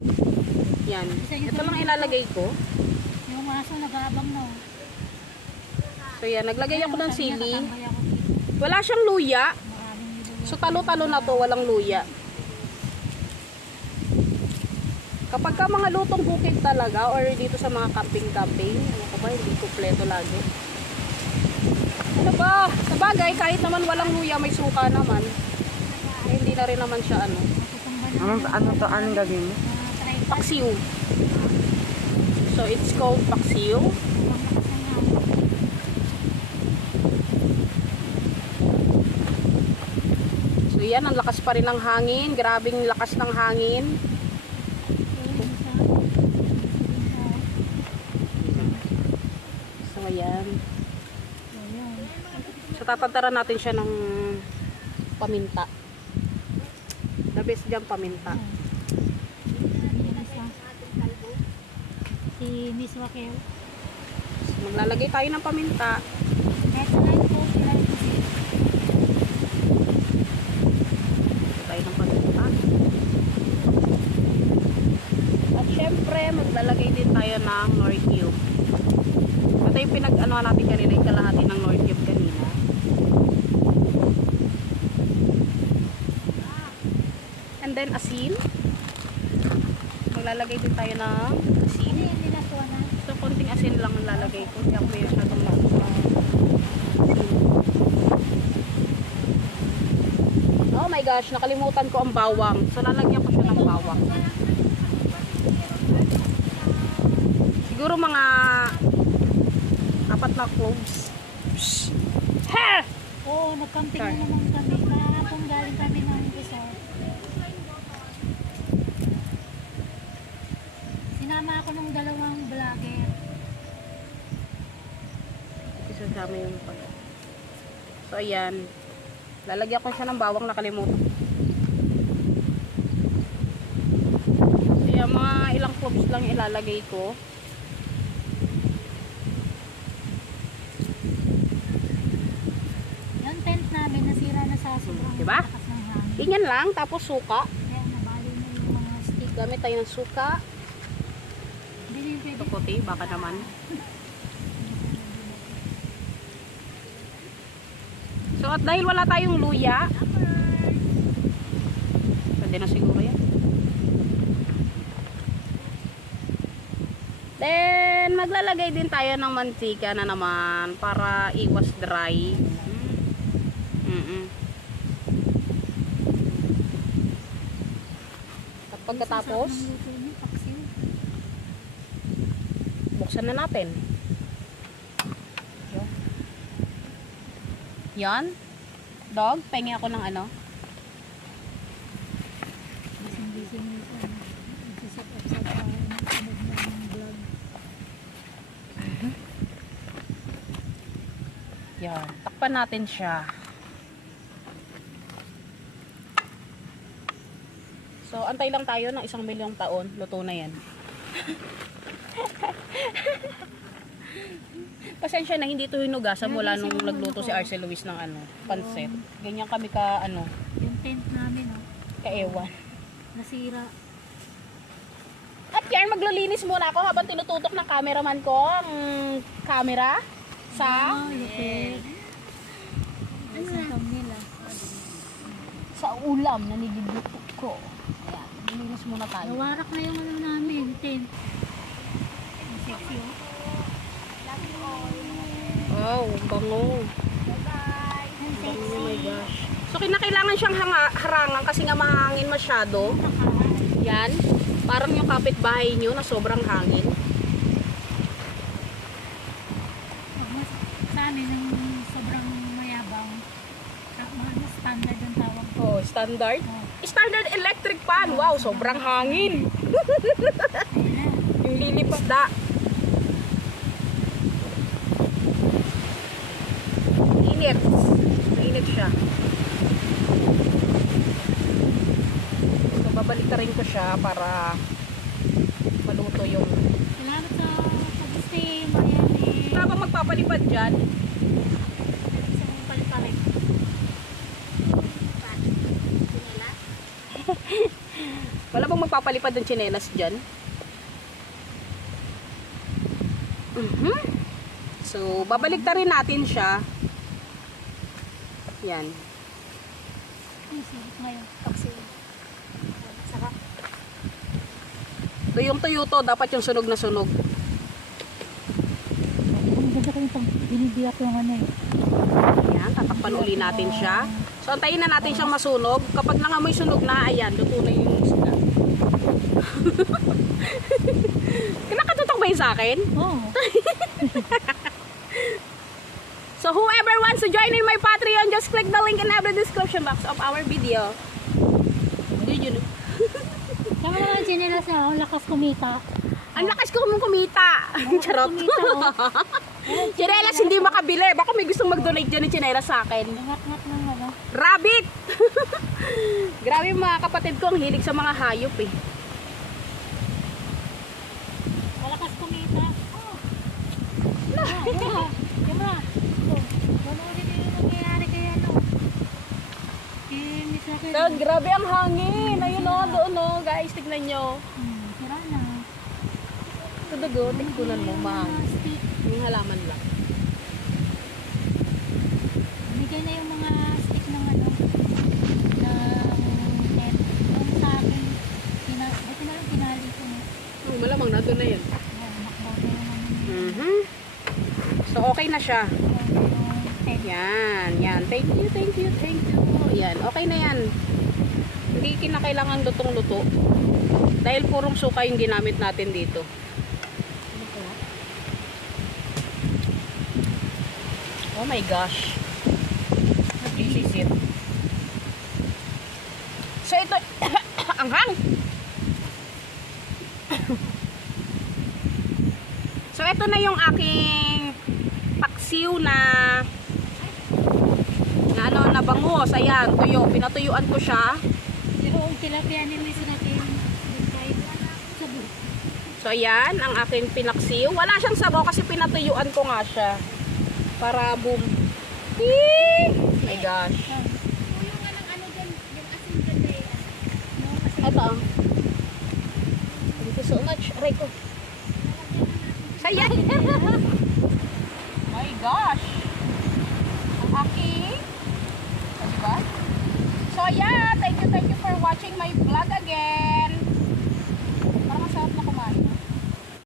Yan. Ito lang ilalagay ko. Yung aso nag-aabang na. So yan, naglagay ako ng sili. Nakatambay ako dito. Wala siyang luya. Maraming niluya. So talo-talo na to, walang luya. Kapag ka mga lutong bukid talaga or dito sa mga camping-camping, ano ko ba, hindi kompleto lagi. Ano ba? Sa bagay, kahit naman walang luya, may suka naman. Eh, hindi na rin naman siya ano. Anong gagawin mo? Paksiw. So it's called paksiw. So yan, ang lakas pa rin ng hangin. Grabing lakas ng hangin. So ayan. So tatantaran natin siya ng paminta. The best dyan, paminta. Si Miss Raquel. So, maglalagay tayo ng paminta. Eto na po sila. Tayo ng paminta. At syempre, maglalagay din tayo ng Nor cube. Ito yung pinag-ano natin kanina, yung kalahati ng Nor cube kanina. And then asin. Maglalagay din tayo ng asin. Hindi na po na. So, konting asin lang ang lalagay ko. Hindi ako may masyadong asin. Oh my gosh, nakalimutan ko ang bawang. So, lalagyan ko siya ng bawang. Siguro mga 4 na cloves. Ha! Oo, nag-camping na naman kami. Kahapon galing kami ng resort. Sinama ako ng dalawang vlogger. Isasama yung pag. So, ayan. Lalagyan ko siya ng bawang, nakalimutan. So, yan, mga ilang cloves lang ilalagay ko. Yung tent namin nasira na sa sobrang Diba? lakas ng hangin. Ganyan lang, tapos suka. Kaya nabali na yung mga stick. Gamit tayo ng suka. Hindi na yung Ito pwede. puti, baka naman. So, at dahil wala tayong luya, pwede na siguro yan. Then, maglalagay din tayo ng mantika na naman para iwas dry. At pagkatapos, Ang luto niyo, paksiw. buksan na natin. Yan. Dog, pengi ako ng ano. Gising-gising nito. Nagsiset up sa sunod ng vlog. Yan. Takpan natin siya. So, antay lang tayo ng 1,000,000 taon. Luto na yan. Pasensya na, hindi ito hinugasan mula nung nagluto si Arce Luis ng ano, pansit. Ganyan kami ka, ano, Yung tent namin, oh, kaewan. nasira. At yan, maglilinis muna ako habang tinututok ng cameraman ko ang camera sa Lupit. Ano na? Nila. sa ulam na niluluto ko. Ayan, maglilinis muna tayo. Nawarak na yung ano namin, tent. Ang sexy, oh. Wow, bango. Ang Bango, oh my sexy. gosh. So, kinakailangan siyang harangan kasi nga mahangin masyado. Yan. Parang yung kapitbahay nyo na sobrang hangin. Sa amin, yung sobrang mayabang. Standard ang tawag. Oh, standard. Oh, Standard electric fan. Wow, sobrang hangin. ayun na. Yung lilipisda. Init. Mainit siya. So, babalik na rin ko siya para maluto yung... Salamat sa pag-stay, Miami. Habang magpapalipad dyan, Sa mga palipalit. Wala bang magpapalipad ng tsinelas dyan? So, babalik rin natin siya. Yan. Ay, silip ngayon. Taksi. Sarap. Tuyong-tuyo to, dapat yung sunog na sunog. Ang ganda ko yung pag binibiyak yung ano eh. Yan, tatakpan uli natin siya. So, antayin na natin siyang masunog. Kapag nangamoy sunog na, ayan, luto na yung isda. Nakatutok ba yun sa akin? Oo. So, whoever wants to join in my Patreon, just click the link in every description box of our video. Did you know? Tama naman sinilas niya, ang lakas kumita. Ang lakas ko kumita. Charot. Kumita oh. Chinelas hindi makabili. Baka may gustong mag-donate dyan ng chinelas sa akin. Ngat-ngat ng ano. Rabbit! Grabe yung mga kapatid ko, ang hilig sa mga hayop eh. Malakas kumita. Oh. Diba? Manoodin niyo yung nangyayari kay ano. Miss Raquel. So, grabe ang hangin. Ayun o, doon o. Guys, tignan nyo. Tira na. Ito dago, tigkunan mo, mahangin. Stick. Yung halaman lang. Bigay na yung mga stick ng ano. Ng net. Yung sa akin. Buti na lang pinali ko na. Malamang na doon na yun. Ayan, nakbaw na yung ano. So, okay na siya. Yung net. Yan, yan. Thank you, thank you, thank you. Yan, okay na yan. Hindi kinakailangan lutong-luto. Dahil purong suka yung ginamit natin dito. Oh my gosh. This is it. So, ito, anghang. So, ito na yung aking paksiw na ano, na bangus. Ayan, tuyo. Pinatuyuan ko siya. Yung tilapia ni Miss Raquel. Sabi. So, ayan, ang aking pinaksiw. Wala siyang sabaw kasi pinatuyuan ko nga siya. Para boom. Eee! My gosh. Yung ano dyan, yung asin ganda eh. Ito. Thank you so much. Aray ko. Ayan. My gosh. Ang aking. O, diba? So, ayan. Thank you for watching my vlog again.